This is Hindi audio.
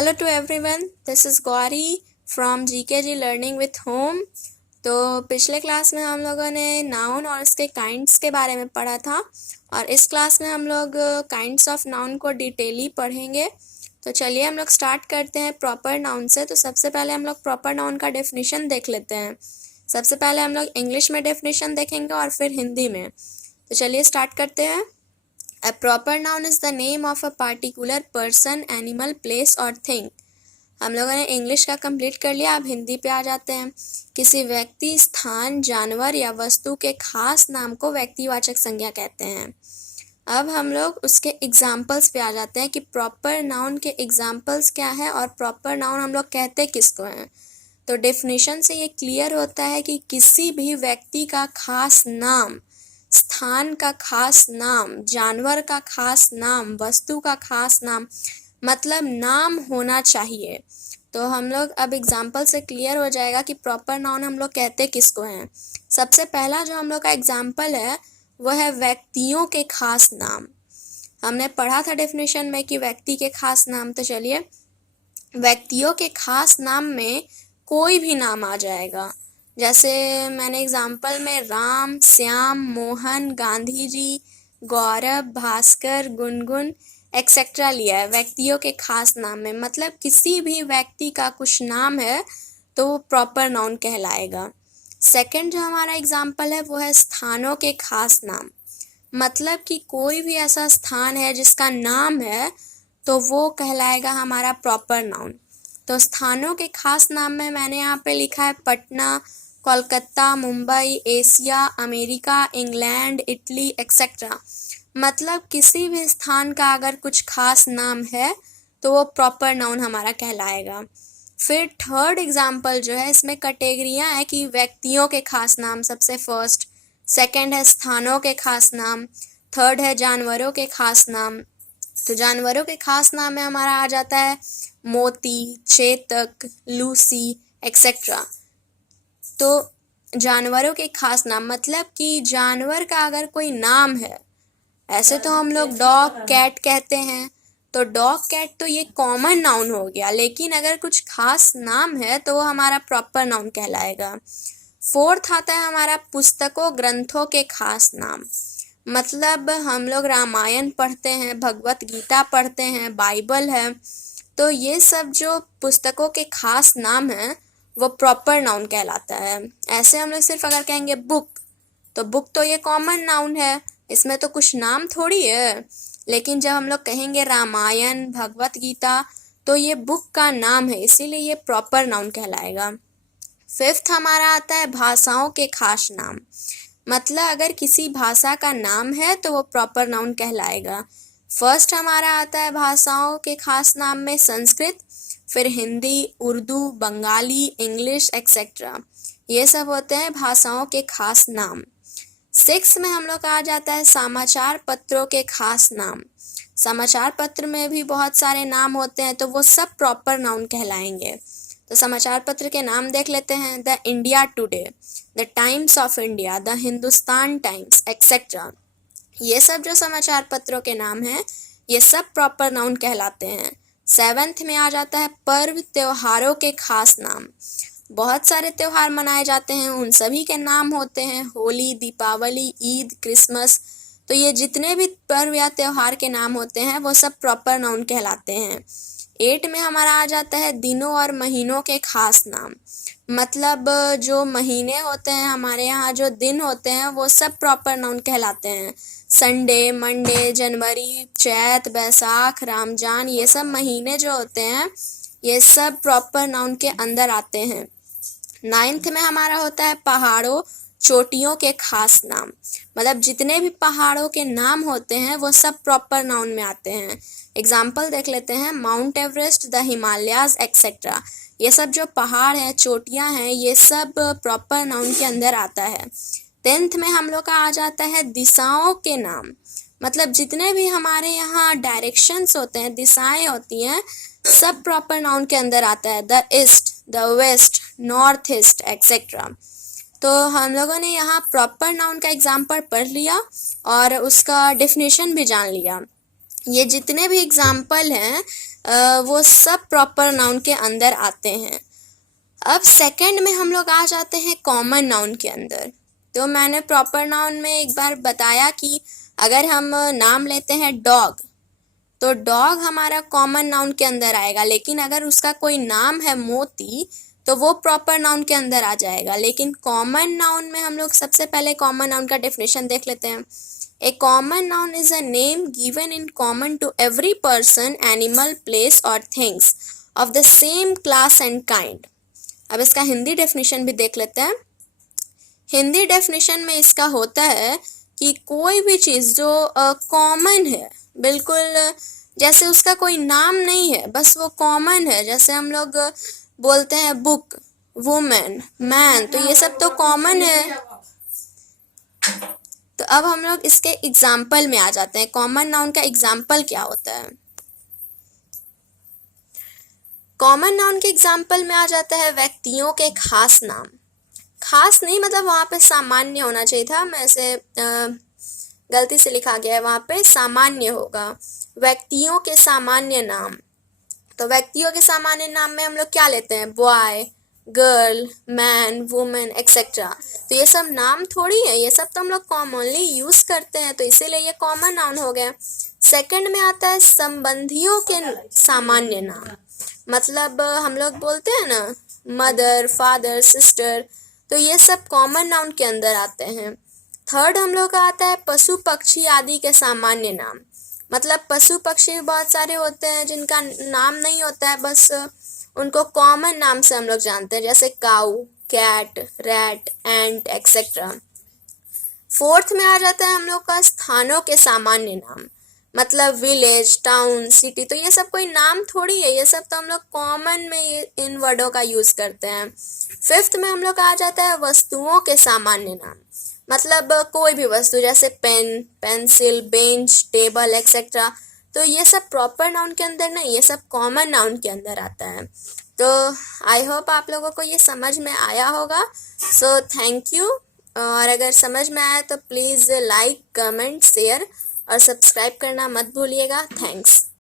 Hello to everyone, this is Gauri from GKG learning with home. तो पिछले क्लास में हम लोगों ने नाउन और उसके काइंड्स के बारे में पढ़ा था और इस क्लास में हम लोग काइंड्स ऑफ नाउन को डिटेली पढ़ेंगे। तो चलिए हम लोग स्टार्ट करते हैं प्रॉपर नाउन से। तो सबसे पहले हम लोग प्रॉपर नाउन का डेफिनेशन देख लेते हैं। सबसे पहले हम लोग इंग्लिश में डेफिनेशन देखेंगे और फिर हिंदी में। तो चलिए स्टार्ट करते हैं। A proper noun is the name of a particular person, animal, place or thing. हम लोगों ने इंग्लिश का कंप्लीट कर लिया, अब हिंदी पे आ जाते हैं। किसी व्यक्ति, स्थान, जानवर या वस्तु के खास नाम को व्यक्तिवाचक संज्ञा कहते हैं। अब हम लोग उसके एग्जाम्पल्स पे आ जाते हैं कि प्रॉपर नाउन के एग्जाम्पल्स क्या है और प्रॉपर नाउन हम लोग कहते किसको हैं। तो डेफिनेशन से ये क्लियर होता है कि किसी भी व्यक्ति का खास नाम, स्थान का खास नाम, जानवर का खास नाम, वस्तु का खास नाम, मतलब नाम होना चाहिए। तो हम लोग अब एग्जाम्पल से क्लियर हो जाएगा कि प्रॉपर नाउन हम लोग कहते किसको हैं। सबसे पहला जो हम लोग का एग्जाम्पल है वो है व्यक्तियों के खास नाम। हमने पढ़ा था डेफिनेशन में कि व्यक्ति के खास नाम। तो चलिए, व्यक्तियों के खास नाम में कोई भी नाम आ जाएगा। जैसे मैंने एग्जाम्पल में राम, श्याम, मोहन, गांधी जी, गौरव, भास्कर, गुनगुन एक्सेट्रा लिया है व्यक्तियों के खास नाम में। मतलब किसी भी व्यक्ति का कुछ नाम है तो वो प्रॉपर नाउन कहलाएगा। सेकंड जो हमारा एग्जाम्पल है वो है स्थानों के खास नाम। मतलब कि कोई भी ऐसा स्थान है जिसका नाम है तो वो कहलाएगा हमारा प्रॉपर नाउन। तो स्थानों के खास नाम में मैंने यहाँ पे लिखा है Patna, Kolkata, Mumbai, Asia, America, England, Italy etcetera. मतलब किसी भी स्थान का अगर कुछ खास नाम है तो वो प्रॉपर नाउन हमारा कहलाएगा। फिर थर्ड एग्जाम्पल जो है, इसमें कैटेगरियाँ हैं कि व्यक्तियों के खास नाम सबसे फर्स्ट, सेकंड है स्थानों के खास नाम, थर्ड है जानवरों के खास नाम। तो जानवरों के खास नाम में हमारा आ जाता है मोती, चेतक, लूसी एक्सेट्रा। तो जानवरों के खास नाम मतलब कि जानवर का अगर कोई नाम है, ऐसे तो हम लोग डॉग, कैट कहते हैं, तो डॉग, कैट तो ये कॉमन नाउन हो गया, लेकिन अगर कुछ खास नाम है तो वो हमारा प्रॉपर नाउन कहलाएगा। फोर्थ आता है हमारा पुस्तकों, ग्रंथों के खास नाम। मतलब हम लोग रामायण पढ़ते हैं, भगवत गीता पढ़ते हैं, बाइबल है, तो ये सब जो पुस्तकों के खास नाम हैं वो प्रॉपर नाउन कहलाता है। ऐसे हम लोग सिर्फ अगर कहेंगे बुक, तो बुक तो ये कॉमन नाउन है, इसमें तो कुछ नाम थोड़ी है। लेकिन जब हम लोग कहेंगे रामायण, भगवत गीता, तो ये बुक का नाम है, इसीलिए ये प्रॉपर नाउन कहलाएगा। फिफ्थ हमारा आता है भाषाओं के खास नाम। मतलब अगर किसी भाषा का नाम है तो वो प्रॉपर नाउन कहलाएगा। फर्स्ट हमारा आता है भाषाओं के खास नाम में संस्कृत, फिर हिंदी, उर्दू, बंगाली, इंग्लिश एक्सेट्रा। ये सब होते हैं भाषाओं के खास नाम। सिक्स में हम लोग आ जाता है समाचार पत्रों के खास नाम। समाचार पत्र में भी बहुत सारे नाम होते हैं, तो वो सब प्रॉपर नाउन कहलाएंगे। तो समाचार पत्र के नाम देख लेते हैं। The India today, the times of India, the Hindustan times etcetera. ये सब जो समाचार पत्रों के नाम हैं ये सब प्रॉपर नाउन कहलाते हैं। सेवन्थ में आ जाता है पर्व, त्योहारों के खास नाम। बहुत सारे त्योहार मनाए जाते हैं, उन सभी के नाम होते हैं, होली, दीपावली, ईद, क्रिसमस। तो ये जितने भी पर्व या त्योहार के नाम होते हैं वो सब प्रॉपर नाउन कहलाते हैं। 8 में हमारा आ जाता है दिनों और महीनों के खास नाम। मतलब जो महीने होते हैं हमारे यहाँ, जो दिन होते हैं, वो सब प्रॉपर नाउन कहलाते हैं। संडे, मंडे, जनवरी, चैत, बैसाख, रमजान, ये सब महीने जो होते हैं ये सब प्रॉपर नाउन के अंदर आते हैं। 9th में हमारा होता है पहाड़ों, चोटियों के खास नाम। मतलब जितने भी पहाड़ों के नाम होते हैं वो सब प्रॉपर नाउन में आते हैं। एग्जाम्पल देख लेते हैं, mount Everest, the Himalayas etcetera. ये सब जो पहाड़ हैं, चोटियां हैं, ये सब प्रॉपर नाउन के अंदर आता है। 10th में हम लोग का आ जाता है दिशाओं के नाम। मतलब जितने भी हमारे यहाँ डायरेक्शंस होते हैं, दिशाएं होती हैं, सब प्रॉपर नाउन के अंदर आता है। The east, the west, north east etcetera. तो हम लोगों ने यहाँ प्रॉपर नाउन का एग्जाम्पल पढ़ लिया और उसका डेफिनेशन भी जान लिया। ये जितने भी एग्जाम्पल हैं वो सब प्रॉपर नाउन के अंदर आते हैं। अब सेकंड में हम लोग आ जाते हैं कॉमन नाउन के अंदर। तो मैंने प्रॉपर नाउन में एक बार बताया कि अगर हम नाम लेते हैं डॉग, तो डॉग हमारा कॉमन नाउन के अंदर आएगा, लेकिन अगर उसका कोई नाम है मोती तो वो प्रॉपर नाउन के अंदर आ जाएगा। लेकिन कॉमन नाउन में हम लोग सबसे पहले कॉमन नाउन का डेफिनेशन देख लेते हैं। A common noun is a name given in common to every person, animal, place और things of the same class and kind. अब इसका हिंदी डेफिनेशन भी देख लेते हैं। हिंदी डेफिनेशन में इसका होता है कि कोई भी चीज़ जो कॉमन है, बिल्कुल जैसे उसका कोई नाम नहीं है, बस वो कॉमन है। जैसे हम लोग बोलते हैं बुक, वुमेन, मैन, तो ये सब तो कॉमन है। तो अब हम लोग इसके एग्जाम्पल में आ जाते हैं। कॉमन नाउन का एग्जाम्पल क्या होता है? कॉमन नाउन के एग्जाम्पल में आ जाता है व्यक्तियों के खास नाम। खास नहीं, मतलब वहाँ पे सामान्य होना चाहिए था, मैं इसे गलती से लिखा गया है, वहाँ पे सामान्य होगा। व्यक्तियों के सामान्य नाम। तो व्यक्तियों के सामान्य नाम में हम लोग क्या लेते हैं? Boy, girl, man, women etcetera. तो ये सब नाम थोड़ी है, ये सब तो हम लोग कॉमनली यूज करते हैं, तो इसीलिए ये कॉमन नाउन हो गया। सेकंड में आता है संबंधियों के सामान्य नाम। मतलब हम लोग बोलते हैं ना मदर, फादर, सिस्टर, तो ये सब कॉमन नाउन के अंदर आते हैं। थर्ड हम लोग का आता है पशु पक्षी आदि के सामान्य नाम। मतलब पशु पक्षी बहुत सारे होते हैं जिनका नाम नहीं होता है, बस उनको कॉमन नाम से हम लोग जानते हैं, जैसे काऊ, कैट, रैट, एंट एक्सेट्रा। फोर्थ में आ जाता है हम लोग का स्थानों के सामान्य नाम। मतलब विलेज, टाउन, सिटी, तो ये सब कोई नाम थोड़ी है, ये सब तो हम लोग कॉमन में इन वर्डों का यूज करते हैं। फिफ्थ में हम लोग का आ जाता है वस्तुओं के सामान्य नाम। मतलब कोई भी वस्तु, जैसे pen, pencil, bench, table etcetera, तो ये सब प्रॉपर नाउन के अंदर नहीं, ये सब कॉमन नाउन के अंदर आता है। तो आई होप आप लोगों को ये समझ में आया होगा। So thank you. और अगर समझ में आया तो प्लीज़ लाइक, कमेंट, शेयर और सब्सक्राइब करना मत भूलिएगा। थैंक्स।